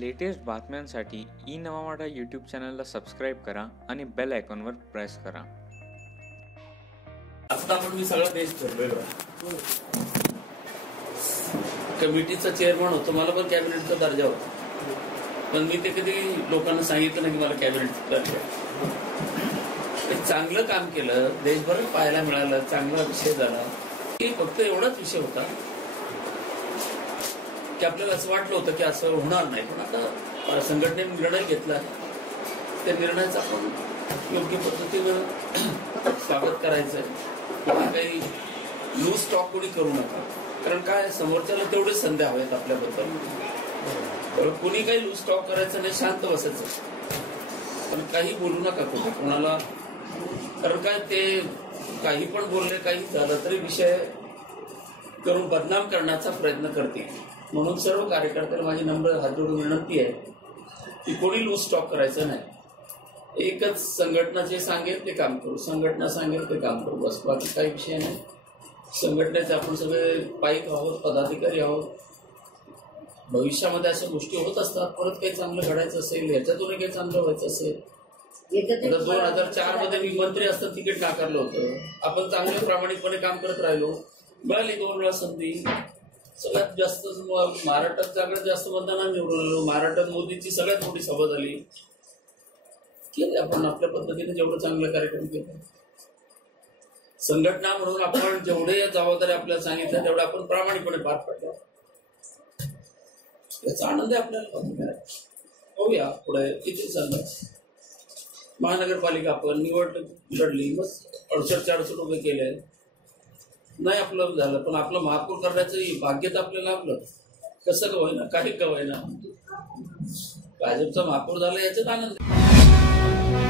Latest बातम्यांसाठी ई नवामाडा यूट्यूब चॅनलला सबस्क्राईब करा आणि बेल आयकॉनवर प्रेस करा. आता आपण मी सगळा देश फिरलेलो कमिटीचा चेअरमन होतो. मला पण कॅबिनेटचा दर्जा होता. पण मी ते कधी लोकांना सांगितलं नाही की मला कॅबिनेट दर्जा. चांगलं काम केलं. देशभर पाहायला मिळालं. चांगला विषय झाला. की फक्त एवढाच विषय होता. की आपल्याला असं वाटलं होतं की असं होणार नाही. पण आता संघटनेने निर्णय घेतला आहे. त्या निर्णयाचा आपण योग्य पद्धतीनं स्वागत करायचं आहे कोणी काही लूज स्टॉक कोणी करू नका. कारण काय समोरच्याला तेवढेच संध्या हवेत आपल्याबद्दल. कोणी काही लूज स्टॉक करायचं नाही शांत बसायचं. पण काही बोलू नका कुठे. कोणाला कारण काय ते काही पण बोलले काही झालं तरी विषय करून बदनाम करण्याचा प्रयत्न करते म्हणून सर्व कार्यकर्त्याला माझी नम्र हात जोडून विनंती आहे की कोणी लूज स्टॉक करायचं नाही. एकच संघटना जे सांगेल ते काम करू. संघटना सांगेल ते काम करू. बस. बाकी काही विषय नाही. संघटनेचे आपण सगळे पाईक आहोत पदाधिकारी आहोत. भविष्यामध्ये अशा गोष्टी होत असतात. परत काही चांगलं घडायचं असेल याच्यातूनही काही चांगलं व्हायचं असेल. दोन हजार चारमध्ये मी मंत्री असताना तिकीट नाकारलं होतं. आपण चांगलं प्रामाणिकपणे काम करत राहिलो. मिळाली दोन वेळा संधी. सगळ्यात जास्त महाराष्ट्रात सगळ्यात जास्त मतदानात निवडून आलो महाराष्ट्रात मोदीची सगळ्यात मोठी सभा झाली. केली आपण आपल्या पद्धतीने जेवढं चांगलं कार्यक्रम केला संघटना म्हणून आपण जेवढे जबाबदारी आपल्याला सांगितल्या तेवढं आपण प्रामाणिकपणे पार पडलो. याचा आनंद आहे आपल्याला बघूया. होऊया पुढे किती चाललं महानगरपालिका आपण निवड लढली. मग अडसष्ट चारशे रुपये केले. नाही आपलं झालं पण आपलं महापूर करण्याचं भाग्य तर आपल्याला आपलं कसं का होईना काही का होईना भाजपचा महापूर झाला याच्यात आनंद आहे.